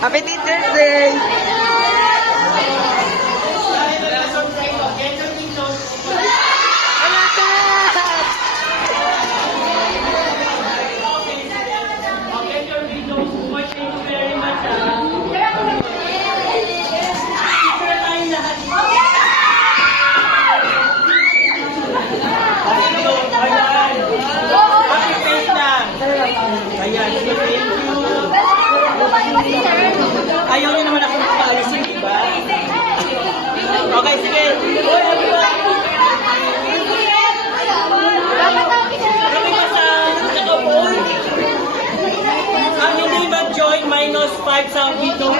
Happy Teacher's Day! Ayaw niyo naman ako magpaalis, di ba? Okay, sige. Kami ka sa nakapol. Ang hindi mag-join, -5 sa video.